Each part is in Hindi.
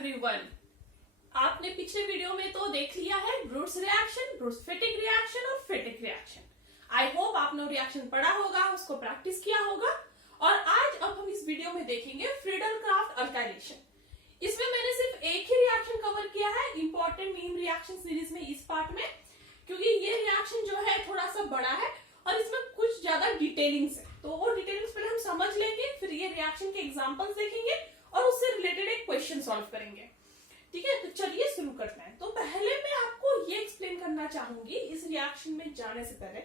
एवरीवन, आपने पिछले वीडियो में तो देख लिया है ब्रूट्स रिएक्शन, ब्रूट्स-फिटिक रिएक्शन और फिटिक रिएक्शन। आई होप आपने रिएक्शन पढ़ा होगा, उसको प्रैक्टिस किया होगा। और आज अब हम इस वीडियो में देखेंगे फ्रीडल-क्राफ्ट अल्काइलेशन। इसमें मैंने सिर्फ एक ही रिएक्शन कवर किया है इंपॉर्टेंट मीन रिएक्शन सीरीज में इस पार्ट में, क्योंकि ये रिएक्शन जो है थोड़ा सा बड़ा है और इसमें कुछ ज्यादा डिटेलिंग्स है। तो वो डिटेलिंग्स पहले हम समझ लेंगे, फिर ये रिएक्शन के एग्जांपल्स देखेंगे और उससे रिलेटेड एक क्वेश्चन सॉल्व करेंगे। ठीक है, तो चलिए शुरू करते हैं। तो पहले मैं आपको ये एक्सप्लेन करना चाहूंगी इस रिएक्शन में जाने से पहले,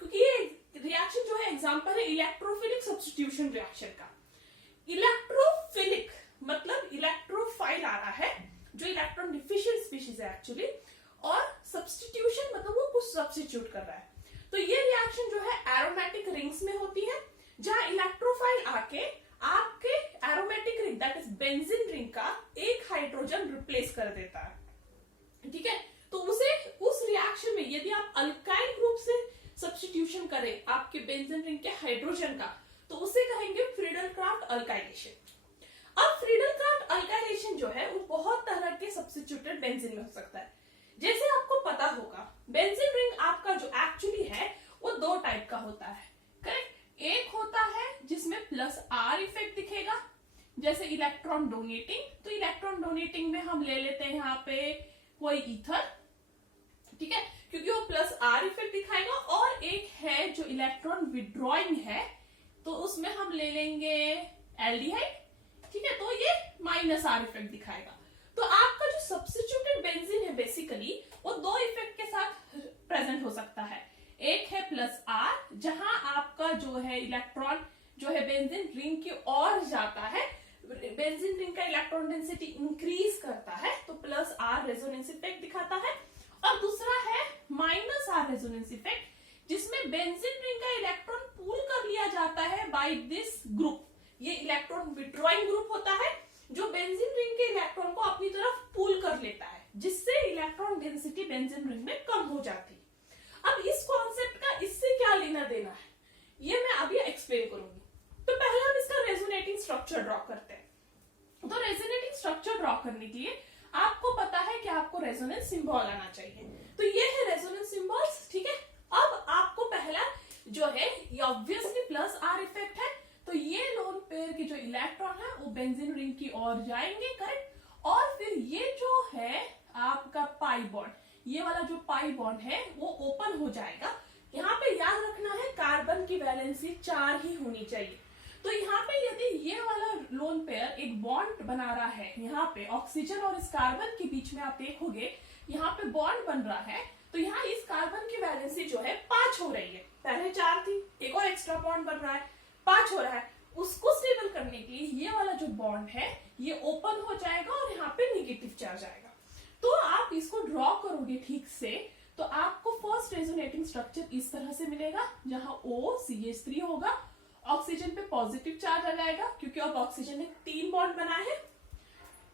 क्योंकि ये रिएक्शन जो है एग्जांपल है इलेक्ट्रोफिलिक सब्स्टिट्यूशन रिएक्शन का। इलेक्ट्रोफिलिक मतलब इलेक्ट्रोफाइल आ रहा है, जो इलेक्ट्रॉन डिफिशिएंट स्पीशीज है एक्चुअली, और सब्स्टिट्यूशन मतलब वो कुछ सब्स्टिट्यूट कर रहा है। तो ये रिएक्शन जो है एरोमेटिक रिंग्स में होती है, जहां इलेक्ट्रोफाइल आके आपके aromatic ring that is benzene ring का एक हाइड्रोजन रिप्लेस कर देता है। ठीक है, तो उस रिएक्शन में यदि आप अल्काइल ग्रुप से सब्स्टिट्यूशन करें आपके बेंजीन रिंग के हाइड्रोजन का, तो उसे कहेंगे फ्रीडल-क्राफ्ट अल्काइलेशन। अब फ्रीडल-क्राफ्ट अल्काइलेशन जो है वो बहुत तरह के सब्स्टिट्यूटेड बेंजीन में हो सकता है। जैसे आपको पता होगा बेंजीन रिंग आपका जो एक्चुअली है वो दो टाइप का होता है, करेक्ट। एक होता है जिसमें प्लस आर इफेक्ट दिखेगा, जैसे इलेक्ट्रॉन डोनेटिंग। तो इलेक्ट्रॉन डोनेटिंग में हम ले लेते हैं यहाँ पे कोई ईथर, ठीक है, क्योंकि वो प्लस आर इफेक्ट दिखाएगा। और एक है जो इलेक्ट्रॉन विड्रॉइंग है, तो उसमें हम ले लेंगे एल्डिहाइड, ठीक है, तो ये माइनस आर इफेक्ट दिखाएगा। तो आपका जो सब्स्टिट्यूटेड बेंजीन है बेसिकली वो दो इफेक्ट के साथ प्रेजेंट हो सकता है। एक है प्लस आर, जहां आपका जो है इलेक्ट्रॉन जो है बेंजीन रिंग की ओर जाता है, बेंजीन रिंग का इलेक्ट्रॉन डेंसिटी इंक्रीज करता है, तो प्लस आर रेजोनेंस इफेक्ट दिखाता है। और दूसरा है माइनस आर रेजोनेंस इफेक्ट, जिसमें बेंजीन रिंग का इलेक्ट्रॉन पूल कर लिया जाता है बाय दिस ग्रुप। ये इलेक्ट्रॉन विड्रॉइंग ग्रुप होता है जो बेंजीन रिंग के इलेक्ट्रॉन को अपनी तरफ पूल कर लेता है, जिससे इलेक्ट्रॉन डेंसिटी बेंजीन रिंग में कम हो जाती है। अब इस कॉन्सेप्ट का इससे क्या लेना देना है, ये मैं अभी एक्सप्लेन करूंगी। तो पहले हम इसका रेजोनेटिंग स्ट्रक्चर ड्रॉ करते हैं। तो रेजोनेटिंग स्ट्रक्चर ड्रॉ करने के लिए आपको पता है कि आपको रेजोनेंस सिंबल आना चाहिए। तो ये है रेजोनेंस सिंबल्स, ठीक है। अब आपको पहला जो है ये ऑब्वियसली प्लस आर इफेक्ट है, तो ये लोन पेयर के जो इलेक्ट्रॉन है वो बेंजीन रिंग की ओर जाएंगे, करेक्ट। और फिर ये जो है आपका पाई बॉन्ड, ये वाला जो पाई बॉन्ड है वो ओपन हो जाएगा। यहाँ पे याद रखना है कार्बन की वैलेंसी 4 ही होनी चाहिए। तो यहाँ पे यदि ये वाला लोन पेयर एक बॉन्ड बना रहा है, यहाँ पे ऑक्सीजन और इस कार्बन के बीच में आप देखोगे यहाँ पे बॉन्ड बन रहा है, तो यहाँ इस कार्बन की वैलेंसी जो है 5 हो रही है। पहले 4 थी, एक और एक्स्ट्रा बॉन्ड बन रहा है, 5 हो रहा है। उसको स्टेबल करने के लिए ये वाला जो बॉन्ड है ये ओपन हो जाएगा और यहाँ पे नेगेटिव चार्ज आएगा। तो आप इसको ड्रॉ करोगे ठीक से, तो आपको फर्स्ट रेजोनेटिंग स्ट्रक्चर इस तरह से मिलेगा, जहां OCH3 होगा, ऑक्सीजन पे पॉजिटिव चार्ज आ जाएगा क्योंकि अब ऑक्सीजन ने 3 बॉन्ड बनाए हैं,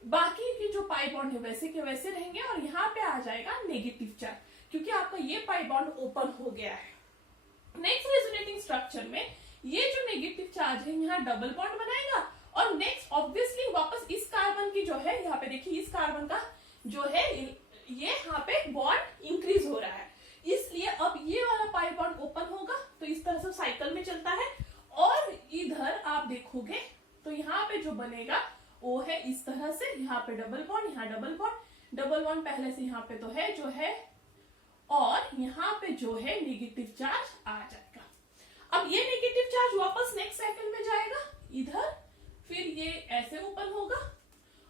बाकी की जो पाई बॉन्ड है वैसे के वैसे रहेंगे, और यहाँ पे आ जाएगा नेगेटिव चार्ज क्योंकि आपका ये पाई बॉन्ड ओपन हो गया है। नेक्स्ट रेजोनेटिंग स्ट्रक्चर में ये जो नेगेटिव चार्ज है यहाँ डबल बॉन्ड बनाएगा, और नेक्स्ट ऑब्वियसली वापस इस कार्बन की जो है, यहाँ पे देखिए इस कार्बन का जो है ये यहाँ पे बॉन्ड इंक्रीज हो रहा है, इसलिए अब ये वाला पाई बॉन्ड ओपन होगा। तो इस तरह से साइकिल में चलता है। और इधर आप देखोगे तो यहाँ पे जो बनेगा वो है इस तरह से, यहाँ पे डबल बॉन्ड, यहाँ डबल बॉन्ड, डबल बॉन्ड पहले से यहाँ पे तो है जो है, और यहाँ पे जो है नेगेटिव चार्ज आ जाएगा। अब ये नेगेटिव चार्ज वापस नेक्स्ट साइकिल में जाएगा इधर, फिर ये ऐसे ओपन होगा,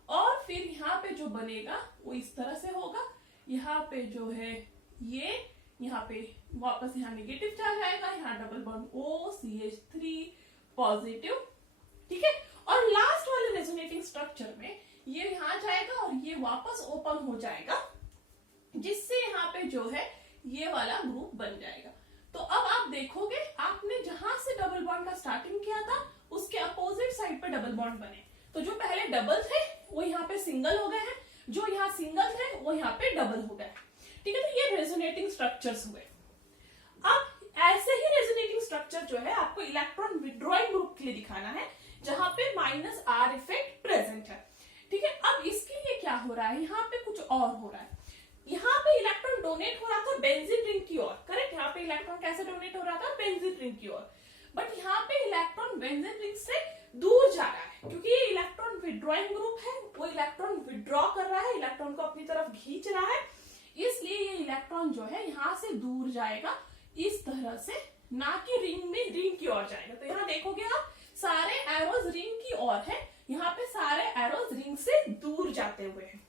और फिर यहाँ पे जो बनेगा वो इस तरह से होगा। यहाँ पे जो है ये यहाँ पे वापस यहाँ नेगेटिव चार्ज आएगा, यहाँ डबल बॉन्ड OCH3 पॉजिटिव, ठीक है। और लास्ट वाले रेजोनेटिंग स्ट्रक्चर में ये यहाँ जाएगा और ये वापस ओपन हो जाएगा, जिससे यहाँ पे जो है ये वाला ग्रुप बन जाएगा। तो अब आप देखोगे आपने जहां से डबल बॉन्ड का स्टार्टिंग किया था उसके अपोजिट साइड पे डबल बॉन्ड बने। तो जो पहले डबल थे वो यहाँ पे सिंगल हो गए हैं, जो यहाँ सिंगल थे वो यहाँ पे डबल हो गए, ठीक है। तो ये रेजोनेटिंग स्ट्रक्चर्स हुए। अब ऐसे ही रेजोनेटिंग स्ट्रक्चर जो है आपको इलेक्ट्रॉन विड्रॉइंग ग्रुप के लिए दिखाना है, जहां पे माइनस आर इफेक्ट प्रेजेंट है, ठीक है। अब इसके लिए हो रहा है, यहाँ पे कुछ और हो रहा है। यहाँ पे इलेक्ट्रॉन डोनेट हो रहा था बेंजीन रिंग की ओर, करेक्ट। यहाँ पे इलेक्ट्रॉन कैसे डोनेट हो रहा था, बेंजीन रिंग की ओर, बट यहाँ पे इलेक्ट्रॉन बेंजीन रिंग से दूर जा रहा है, क्योंकि ये इलेक्ट्रॉन विड्रॉइंग ग्रुप है, वो इलेक्ट्रॉन विड्रॉ कर रहा है, इलेक्ट्रॉन को अपनी तरफ खींच रहा है, इसलिए ये इलेक्ट्रॉन जो है यहाँ से दूर जाएगा इस तरह से, ना कि रिंग की ओर जाएगा। तो यहाँ देखोगे आप सारे एरोज रिंग की ओर है, यहाँ पे सारे एरोज रिंग से दूर जाते हुए हैं।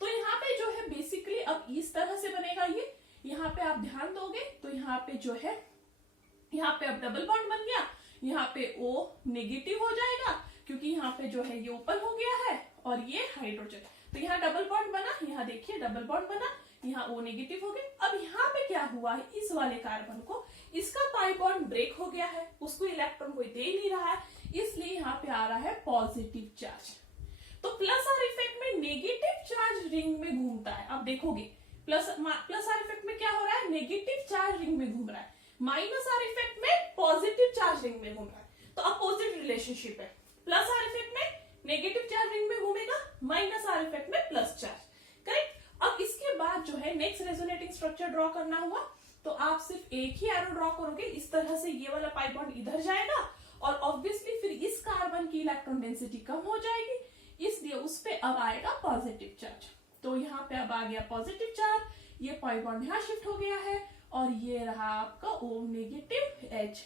तो यहाँ पे जो है बेसिकली अब इस तरह से बनेगा ये, यहाँ पे आप ध्यान दोगे तो यहाँ पे जो है, यहाँ पे अब डबल बॉन्ड बन गया, यहाँ पे O नेगेटिव हो जाएगा क्योंकि यहाँ पे जो है ये ओपन हो गया है और ये हाइड्रोजन, तो यहाँ डबल बॉन्ड बना, यहाँ देखिए डबल बॉन्ड बना, यहाँ O नेगेटिव हो गया। अब यहाँ पे क्या हुआ है, इस वाले कार्बन को इसका पाई बॉन्ड ब्रेक हो गया है, उसको इलेक्ट्रॉन कोई दे नहीं रहा है, इसलिए यहाँ पे आ रहा है पॉजिटिव चार्ज। तो प्लस आर इफेक्ट में नेगेटिव चार्ज रिंग में घूमता है। अब देखोगे प्लस आर इफेक्ट में क्या हो रहा है, नेगेटिव चार्ज रिंग में घूम रहा है, माइनस आर इफेक्ट में पॉजिटिव चार्ज रिंग में घूम रहा है। तो अपोजिट रिलेशनशिप है, प्लस आर इफेक्ट में नेगेटिव चार्ज रिंग में घूमेगा, माइनस आर इफेक्ट में प्लस चार्ज, करेक्ट। अब इसके बाद जो है नेक्स्ट रेजोनेटिंग स्ट्रक्चर ड्रॉ करना हुआ, तो आप सिर्फ एक ही एरो ड्रॉ करोगे, इस तरह से ये वाला पाई बॉन्ड इधर जाएगा और ऑब्वियसली फिर इस कार्बन की इलेक्ट्रॉन डेंसिटी कम हो जाएगी, इसलिए उस पे अब आएगा पॉजिटिव चार्ज। तो यहाँ पे अब आ गया पॉजिटिव चार्ज, ये पाई बॉन्ड यहाँ शिफ्ट हो गया है और ये रहा आपका O नेगेटिव H,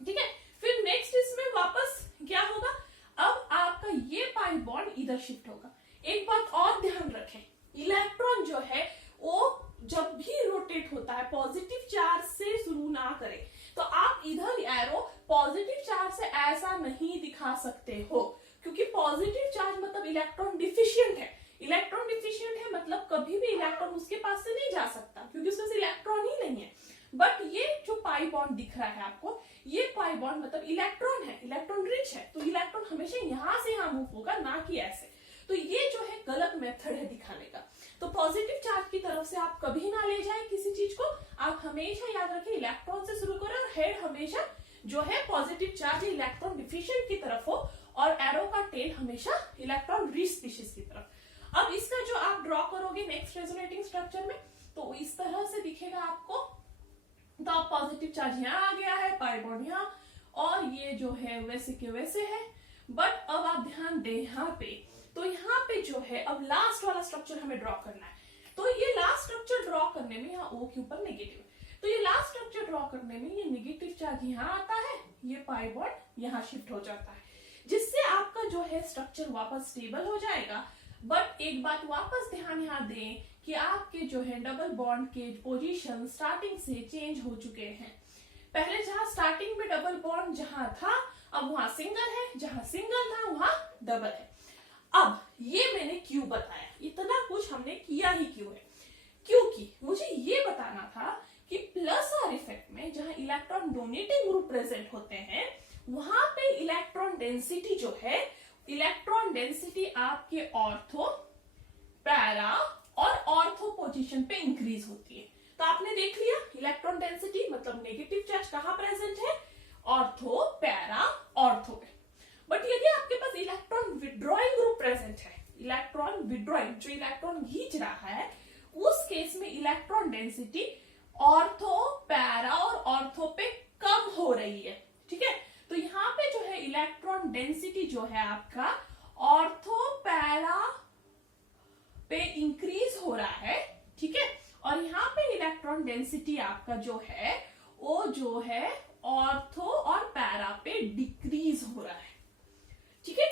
ठीक है। फिर नेक्स्ट इसमें वापस क्या होगा, अब आपका ये पाई बॉन्ड इधर शिफ्ट होगा। एक बात और ध्यान रखें, इलेक्ट्रॉन जो है वो जब भी रोटेट होता है पॉजिटिव चार्ज से शुरू ना करे, तो आप इधर एरो पॉजिटिव चार्ज से ऐसा नहीं दिखा सकते हो, क्योंकि पॉजिटिव चार्ज मतलब इलेक्ट्रॉन डिफिशिएंट है, इलेक्ट्रॉन डिफिशिएंट है मतलब कभी भी इलेक्ट्रॉन उसके पास से नहीं जा सकता, क्योंकि उसके पास इलेक्ट्रॉन ही नहीं है। बट ये जो पाई बॉन्ड दिख रहा है आपको, ये पाई बॉन्ड मतलब इलेक्ट्रॉन है, इलेक्ट्रॉन रिच है, तो इलेक्ट्रॉन हमेशा यहाँ से यहाँ मूव होगा, ना कि ऐसे। तो ये जो है गलत मेथड है दिखाने का। तो पॉजिटिव चार्ज की तरफ से आप कभी ना ले जाए किसी चीज को, आप हमेशा याद रखें इलेक्ट्रॉन से शुरू करें और हेड हमेशा जो है पॉजिटिव चार्ज इलेक्ट्रॉन डिफिशिएंट की तरफ हो और एरो का टेल हमेशा इलेक्ट्रॉन रिच स्पीशीज की तरफ। अब इसका जो आप ड्रॉ करोगे नेक्स्ट रेजोनेटिंग स्ट्रक्चर में, तो इस तरह से दिखेगा आपको। तो अब पॉजिटिव चार्ज यहाँ आ गया है, पाई बॉन्ड यहाँ, और ये जो है वैसे के वैसे है। बट अब आप ध्यान दें यहाँ पे, तो यहाँ पे जो है अब लास्ट वाला स्ट्रक्चर हमें ड्रॉ करना है। तो ये लास्ट स्ट्रक्चर ड्रॉ करने में यहाँ O के ऊपर नेगेटिव है, तो ये लास्ट स्ट्रक्चर ड्रॉ करने में ये नेगेटिव चार्ज यहाँ आता है, ये पाई बॉन्ड यहाँ शिफ्ट हो जाता है, जिससे आपका जो है स्ट्रक्चर वापस स्टेबल हो जाएगा। बट एक बात वापस ध्यान यहाँ दें कि आपके जो है डबल बॉन्ड के पोजीशन स्टार्टिंग से चेंज हो चुके हैं। पहले जहां स्टार्टिंग में डबल बॉन्ड जहां था, अब वहां सिंगल है, जहां सिंगल था वहां डबल है। अब ये मैंने क्यों बताया, इतना कुछ हमने किया ही क्यों है, क्योंकि मुझे ये बताना था कि प्लस आर इफेक्ट में जहां इलेक्ट्रॉन डोनेटिंग ग्रुप प्रेजेंट होते हैं, वहां पे इलेक्ट्रॉन डेंसिटी जो है, इलेक्ट्रॉन डेंसिटी आपके ऑर्थो, पैरा और ऑर्थो पोजीशन पे इंक्रीज होती है। तो आपने देख लिया इलेक्ट्रॉन डेंसिटी मतलब नेगेटिव चार्ज कहाँ प्रेजेंट है, ऑर्थो, पैरा, ऑर्थो पे। बट यदि आपके पास इलेक्ट्रॉन विड्रॉइंग ग्रुप प्रेजेंट है, इलेक्ट्रॉन विड्रॉइंग जो इलेक्ट्रॉन खींच रहा है, उस केस में इलेक्ट्रॉन डेंसिटी ऑर्थो, पैरा और ऑर्थो पे कम हो रही है, ठीक है। तो यहाँ पे जो है इलेक्ट्रॉन डेंसिटी जो है आपका ऑर्थो, पैरा पे इंक्रीज हो रहा है, ठीक है, और यहाँ पे इलेक्ट्रॉन डेंसिटी आपका जो है वो जो है ऑर्थो और पैरा पे डिक्रीज हो रहा है, ठीक है।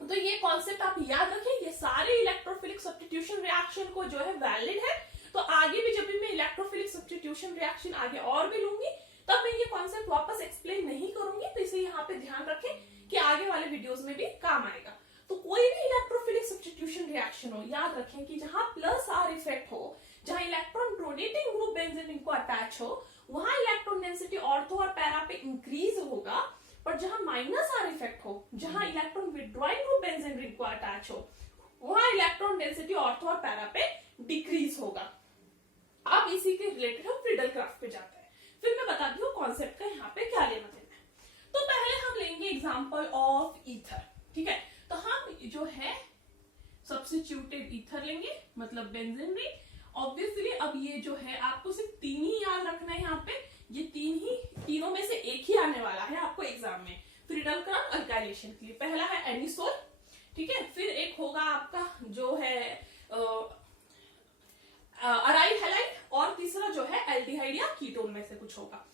तो ये कॉन्सेप्ट आप याद रखें, ये सारे इलेक्ट्रोफिलिक सब्स्टिट्यूशन रिएक्शन को जो है वैलिड है। तो आगे भी जब भी मैं इलेक्ट्रोफिलिक सब्स्टिट्यूशन रिएक्शन आगे और भी लूंगी, तब मैं ये कॉन्सेप्ट वापस एक्सप्लेन नहीं करूंगी, तो इसे यहाँ पे ध्यान रखें कि आगे वाले वीडियोस में भी काम आएगा। तो कोई भी इलेक्ट्रोफिलिक सब्स्टिट्यूशन रिएक्शन हो, याद रखें कि जहां प्लस आर इफेक्ट हो, जहां electron donating group benzene ring को अटैच हो, वहां इलेक्ट्रॉन डेंसिटी ऑर्थो और पैरा पे इंक्रीज होगा। पर जहां माइनस आर इफेक्ट हो, जहां electron withdrawing group benzene ring को अटैच हो, वहां इलेक्ट्रॉन डेंसिटी ऑर्थो और पैरा पे डिक्रीज होगा। अब इसी के रिलेटेड हम फ्रीडल क्राफ्ट पे जाते हैं, फिर मैं बताती हूँ कॉन्सेप्ट का यहाँ पे क्या लेना देना है। तो पहले हम लेंगे एग्जांपल ऑफ ईथर, ठीक है। तो हम जो है सब्स्टिट्यूटेड ईथर लेंगे मतलब बेंजीन रिंग। ऑब्वियसली अब ये जो है आपको सिर्फ 3 ही याद रखना है, यहाँ पे ये तीनों में से एक ही आने वाला है आपको एग्जाम में फ्रीडल क्राफ्ट अल्काइलेशन के लिए। पहला है एनिसोल, ठीक है, फिर एक होगा आपका जो है अराइल हैलाइड, और तीसरा जो है एल्डिहाइड या कीटोन में से कुछ होगा।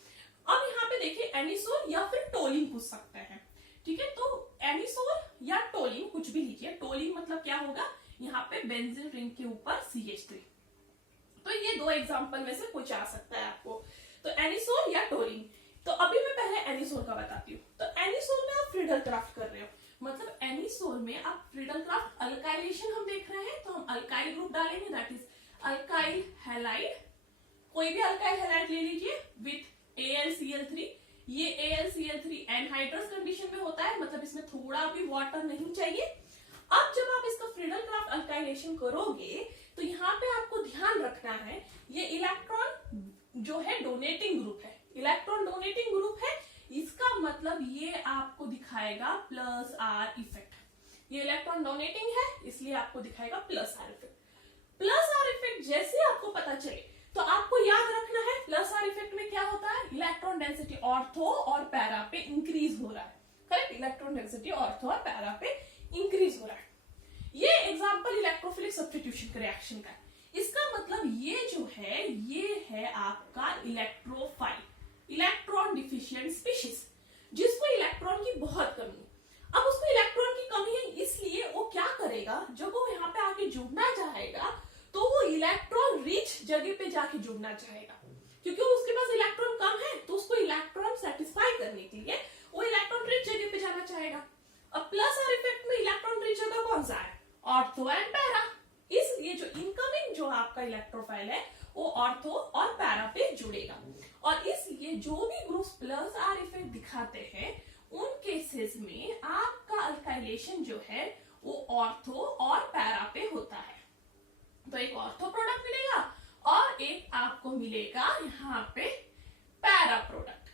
अब यहाँ पे देखिए एनिसोल या फिर टोलिन पूछ सकते हैं, ठीक है, तो एनिसोल या टोलिन कुछ भी लीजिए। टोलिन मतलब क्या होगा, यहाँ पे बेंजीन रिंग के ऊपर CH3। तो ये 2 एग्जांपल में से कुछ आ सकता है आपको, तो एनिसोल या टोलिन। तो अभी मैं पहले एनिसोल का बताती हूँ। तो एनिसोल में आप फ्रीडल क्राफ्ट कर रहे हो, मतलब एनिसोल में आप फ्रीडल क्राफ्ट अल्काइलेशन हम देख रहे हैं, तो हम अल्काइल ग्रुप डालेंगे, दैट इज अल्काइल हैलाइड। कोई भी अल्काइल हैलाइड ले लीजिए विथ AlCl3। ये AlCl3 एनहाइड्रस कंडीशन में होता है, मतलब इसमें थोड़ा भी वाटर नहीं चाहिए। अब जब आप इसका फ्रीडल क्राफ्ट अल्काइलेशन करोगे तो यहाँ पे आपको ध्यान रखना है, ये इलेक्ट्रॉन जो है डोनेटिंग ग्रुप है, इलेक्ट्रॉन डोनेटिंग ग्रुप है, इसका मतलब ये आपको दिखाएगा +R इफेक्ट। ये इलेक्ट्रॉन डोनेटिंग है इसलिए आपको दिखाएगा +R इफेक्ट। +R इफेक्ट जैसे आपको पता चले तो आपको याद रखना है +R इफेक्ट में क्या होता है, इलेक्ट्रॉन डेंसिटी ऑर्थो और पैरा पे इंक्रीज हो रहा है, करेक्ट, इलेक्ट्रॉन डेंसिटी ऑर्थो और पैरा पे इंक्रीज हो रहा है। ये एग्जांपल इलेक्ट्रोफिलिक सब्स्टिट्यूशन के रिएक्शन का है। इसका मतलब ये जो है ये है आपका इलेक्ट्रोफाइल, इलेक्ट्रॉन डिफिशिएंट स्पीशीज, जिसको इलेक्ट्रॉन की बहुत कमी है। अब उसको इलेक्ट्रॉन की कमी है इसलिए वो क्या करेगा, जब वो यहाँ पे आके जुड़ना चाहेगा तो वो इलेक्ट्रॉन रिच जगह पे जाके जुड़ना चाहेगा, क्योंकि उसके पास इलेक्ट्रॉन कम है, तो उसको इलेक्ट्रॉन सेटिस्फाई करने के लिए वो इलेक्ट्रॉन रिच जगह पे जाना चाहेगा। अब +R इफेक्ट में इलेक्ट्रॉन रिच जगह कौन सा है, ऑर्थो एंड पैरा, इसलिए जो इनकमिंग जो आपका इलेक्ट्रोफाइल है वो ऑर्थो और पैरा पे जुड़ेगा, और इसलिए जो भी ग्रुप्स +R इफेक्ट दिखाते हैं उन केसेस में आपका अल्काइलेशन जो है वो ऑर्थो और पैरा पे होता है। तो एक ऑर्थो प्रोडक्ट मिलेगा और एक आपको मिलेगा यहाँ पे पैरा प्रोडक्ट।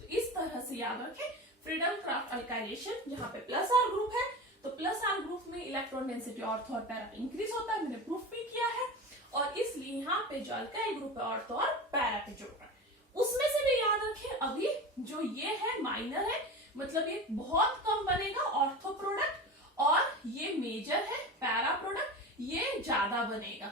तो इस तरह से याद रखें, फ्रीडल क्राफ्ट अल्काइलेशन जहाँ पे +R ग्रुप है, तो +R ग्रुप में इलेक्ट्रॉन डेंसिटी ऑर्थो और पैरा इंक्रीज होता है, मैंने प्रूफ भी किया है, और इसलिए यहाँ पे जो अल्काइल ग्रुप है ऑर्थो और पैरा पे जुड़ रहा है। उसमें से भी याद रखें अभी जो ये है माइनर है, मतलब ये बहुत कम बनेगा ऑर्थो प्रोडक्ट, और ये मेजर है पैरा प्रोडक्ट, ये ज्यादा बनेगा।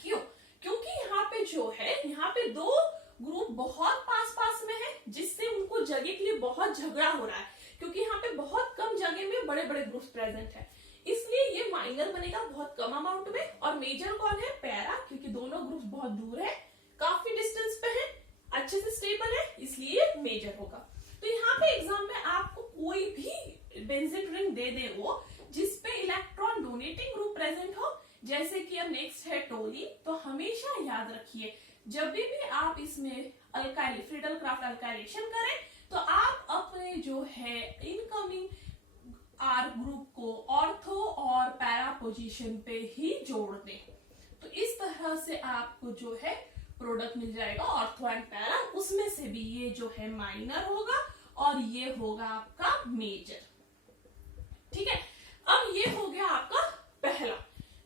क्यों? क्योंकि यहाँ पे जो है यहाँ पे 2 ग्रुप बहुत पास में है, जिससे उनको जगह के लिए बहुत झगड़ा हो रहा है, क्योंकि यहाँ पे बहुत कम जगह में बड़े बड़े ग्रुप्स प्रेजेंट है, इसलिए ये माइनर बनेगा बहुत कम अमाउंट में, और मेजर कौन है, पैरा, क्योंकि दोनों ग्रुप्स बहुत दूर है, काफी डिस्टेंस पे है, अच्छे से स्टेबल है, इसलिए मेजर होगा। तो यहाँ पे एग्जाम में आपको कोई भी बेंजीन रिंग दे दे वो जिसपे इलेक्ट्रॉन डोनेटिंग ग्रुप प्रेजेंट हो, जैसे कि अब नेक्स्ट है टोलिन, तो हमेशा याद रखिए जब भी आप इसमें अल्काइल फ्रीडल क्राफ्ट अल्काइलेशन करें तो आप अपने जो है इनकमिंग R ग्रुप को ऑर्थो और पैरा पोजीशन पे ही जोड़ दें। तो इस तरह से आपको जो है प्रोडक्ट मिल जाएगा ऑर्थो एंड पैरा, उसमें से भी ये जो है माइनर होगा और ये होगा आपका मेजर, ठीक है। अब ये हो गया आपका पहला।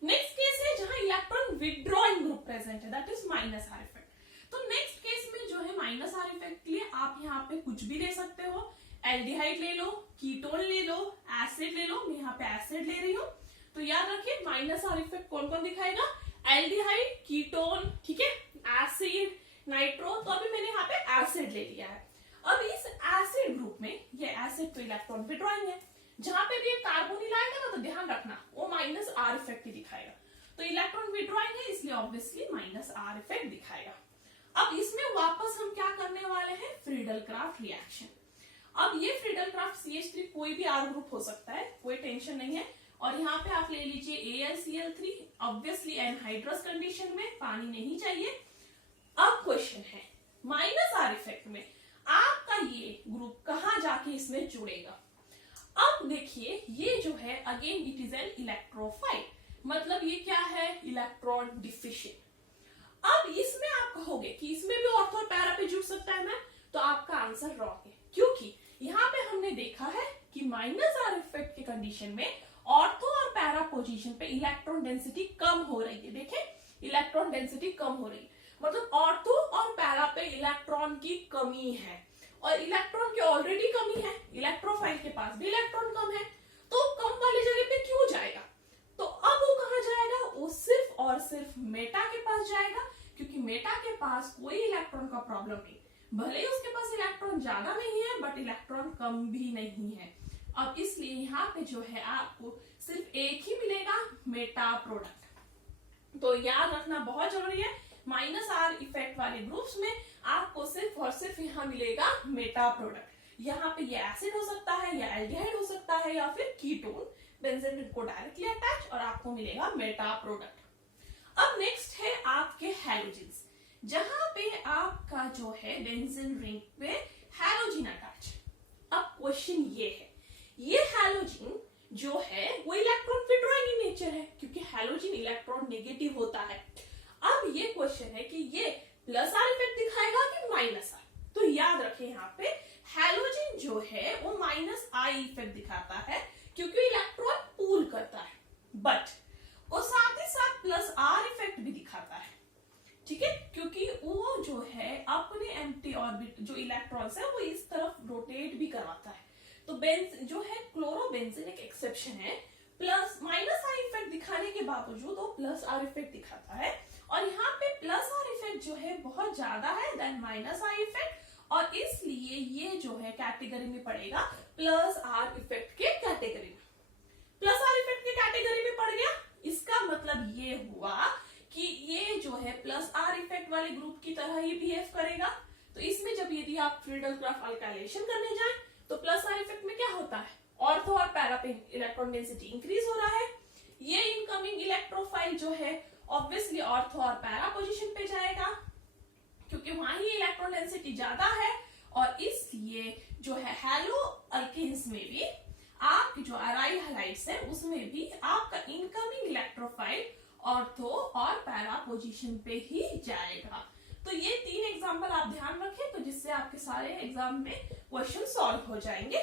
नेक्स्ट केस है जहां इलेक्ट्रॉन विथड्रॉइंग ग्रुप प्रेजेंट है, दैट इज -R इफेक्ट। तो नेक्स्ट केस में जो है -R इफेक्ट के लिए आप यहाँ पे कुछ भी ले सकते हो, एल्डिहाइड ले लो, कीटोन ले लो, एसिड ले लो, मैं यहाँ पे एसिड ले रही हूँ। तो याद रखिए -R इफेक्ट कौन कौन दिखाएगा, एल्डिहाइड, कीटोन, ठीक है, एसिड, नाइट्रो। तो अभी मैंने यहाँ पे एसिड ले लिया है। अब इस एसिड ग्रुप में ये एसिड तो इलेक्ट्रॉन विथड्रॉइंग है, जहां पे भी कार्बोनिल आएगा ना तो ध्यान रखना वो -R इफेक्ट ही दिखाएगा, तो इलेक्ट्रॉन विथड्रॉइंग है इसलिए ऑब्वियसली -R इफेक्ट दिखाएगा। अब इसमें वापस हम क्या करने वाले हैं, फ्रीडल क्राफ्ट रिएक्शन। अब ये फ्रीडल क्राफ्ट CH3 कोई भी R ग्रुप हो सकता है, कोई टेंशन नहीं है, और यहाँ पे आप ले लीजिए AlCl3, ऑब्वियसली एनहाइड्रस कंडीशन में, पानी नहीं चाहिए। अब क्वेश्चन है -R इफेक्ट में आपका ये ग्रुप कहां जाके इसमें जुड़ेगा। अब देखिए ये जो है again it is an electrophile, मतलब ये क्या है, इलेक्ट्रॉन डिफिशिएंट। अब इसमें आप कहोगे कि इसमें भी ऑर्थो और पैरा पे जुड़ सकता है मैम, तो आपका आंसर रॉन्ग है, क्योंकि यहाँ पे हमने देखा है कि -R इफेक्ट के कंडीशन में ऑर्थो और पैरा पोजीशन पे इलेक्ट्रॉन डेंसिटी कम हो रही है। देखें इलेक्ट्रॉन डेंसिटी कम हो रही है, मतलब ऑर्थो और पैरा पे इलेक्ट्रॉन की कमी है, और इलेक्ट्रॉन की ऑलरेडी कमी है, इलेक्ट्रोफाइल के पास भी इलेक्ट्रॉन कम है, तो कम वाली जगह पे क्यों जाएगा? तो अब वो कहां जाएगा? वो सिर्फ और सिर्फ मेटा के पास जाएगा, क्योंकि मेटा के पास कोई इलेक्ट्रॉन का प्रॉब्लम नहीं, भले ही उसके पास इलेक्ट्रॉन ज्यादा नहीं है बट इलेक्ट्रॉन कम भी नहीं है। अब इसलिए यहाँ पे जो है आपको सिर्फ एक ही मिलेगा, मेटा प्रोडक्ट। तो याद रखना बहुत जरूरी है, -R इफेक्ट वाले ग्रुप्स में आपको सिर्फ और सिर्फ यहाँ मिलेगा मेटा प्रोडक्ट। यहाँ पे ये एसिड हो सकता है या एल्डिहाइड हो सकता है या फिर कीटोन, बेंजीन रिंग को डायरेक्टली अटैच, और आपको मिलेगा मेटा प्रोडक्ट। अब नेक्स्ट है आपके हैलोजेंस, जहां पे आपका जो है बेंजीन रिंग पे हैलोजन अटैच। अब क्वेश्चन ये है, ये हैलोजन जो है वो इलेक्ट्रॉन विड्रॉइंग इन नेचर है, क्योंकि हैलोजन इलेक्ट्रॉन नेगेटिव होता है। अब ये क्वेश्चन है कि ये +R इफेक्ट दिखाएगा कि -R। तो याद रखें यहाँ पे हैलोजन जो है वो -I इफेक्ट दिखाता है, क्योंकि इलेक्ट्रॉन पूल करता है, बट वो साथ ही साथ +R इफेक्ट भी दिखाता है, ठीक है, क्योंकि वो जो है अपने एम्प्टी ऑर्बिट जो इलेक्ट्रॉन्स है वो इस तरफ रोटेट भी करवाता है। तो जो है क्लोरोबेंजीन एक एक्सेप्शन है, -I इफेक्ट दिखाने के बावजूद वो +R इफेक्ट दिखाता है, और यहाँ पे +R इफेक्ट जो है बहुत ज्यादा है देन -I इफेक्ट, और इसलिए ये जो है कैटेगरी में पड़ेगा +R इफेक्ट के कैटेगरी में। +R इफेक्ट के कैटेगरी में पड़ गया, इसका मतलब ये हुआ कि ये जो है +R इफेक्ट वाले ग्रुप की तरह ही बिहेव करेगा। तो इसमें जब यदि आप फ्रीडल ग्राफ अल्काइलेशन करने जाए तो +R इफेक्ट में क्या होता है, ऑर्थो और पैरा पे इलेक्ट्रॉन डेंसिटी इंक्रीज हो रहा है, ये इनकमिंग इलेक्ट्रोफाइल जो है ऑब्वियसली ऑर्थो और पैरा पोजीशन पे जाएगा, क्योंकि वहां ही इलेक्ट्रॉन डेंसिटी ज्यादा है, और इसलिए जो है हैलो अल्केन्स में भी आपकी जो अराइल हैलाइड्स है उसमें भी आपका इनकमिंग इलेक्ट्रोफाइल ऑर्थो और पैरा पोजीशन पे ही जाएगा। तो ये 3 एग्जांपल आप ध्यान रखें, तो जिससे आपके सारे एग्जाम में क्वेश्चन सॉल्व हो जाएंगे।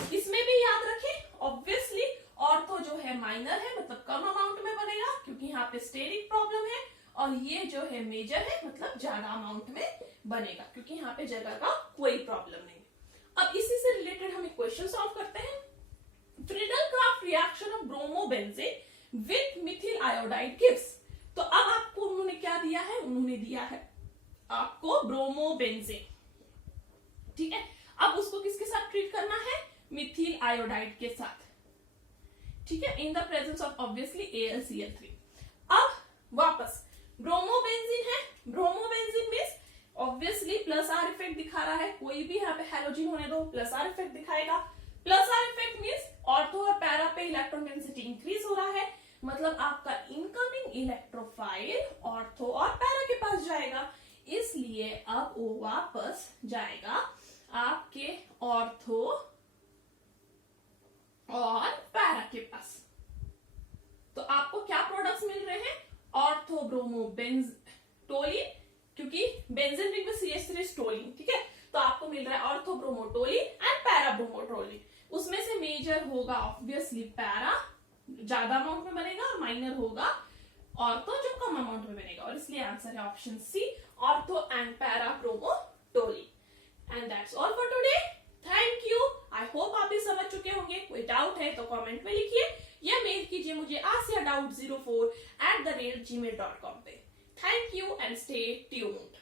इसमें भी याद रखें ऑब्वियसली ऑर्थो जो है माइनर है, मतलब कम अमाउंट में बनेगा, क्योंकि यहाँ पे स्टेरिक प्रॉब्लम है, और ये जो है मेजर है, मतलब ज्यादा अमाउंट में बनेगा, क्योंकि यहाँ पे जगह का कोई प्रॉब्लम नहीं। अब इसी से रिलेटेड हम एक क्वेश्चन सॉल्व करते हैं। Friedel craft reaction of bromobenzene with Mithil iodide gives. तो अब आपको उन्होंने क्या दिया है, उन्होंने दिया है आपको ब्रोमोबेंजीन, ठीक है। अब उसको किसके साथ ट्रीट करना है, मिथिल आयोडाइड के साथ, ठीक है, in the presence of obviously AlCl3। अब वापस ब्रोमोबेंजीन है, bromobenzene means obviously +R effect दिखा रहा है, कोई भी यहाँ पे हैलोजन होने दो +R इफेक्ट दिखाएगा। +R इफेक्ट मींस ऑर्थो और पैरा पे इलेक्ट्रॉन डेंसिटी इंक्रीज हो रहा है, मतलब आपका इनकमिंग इलेक्ट्रोफाइल ऑर्थो और पैरा के पास जाएगा, इसलिए अब वो वापस जाएगा आपके ऑर्थो और पैरा के पास। तो आपको क्या प्रोडक्ट्स मिल रहे हैं, ऑर्थो ब्रोमोबेंजटोलिन, क्योंकि बेंजीन रिंग में CH3 टोलिन, ठीक है, तो आपको मिल रहा है ऑर्थो ब्रोमोटोलिन एंड पैरा ब्रोमोटोलिन। उसमें से मेजर होगा ऑब्वियसली पैरा, ज्यादा अमाउंट में बनेगा, और माइनर होगा ऑर्थो जो कम अमाउंट में बनेगा, और इसलिए आंसर है option C, ortho and para bromotoluene. And that's all for today, thank you. I hope आप भी समझ चुके होंगे। कोई डाउट है तो कमेंट में लिखिए या मेल कीजिए मुझे asiadout04@gmail.com पे। Thank you and stay tuned.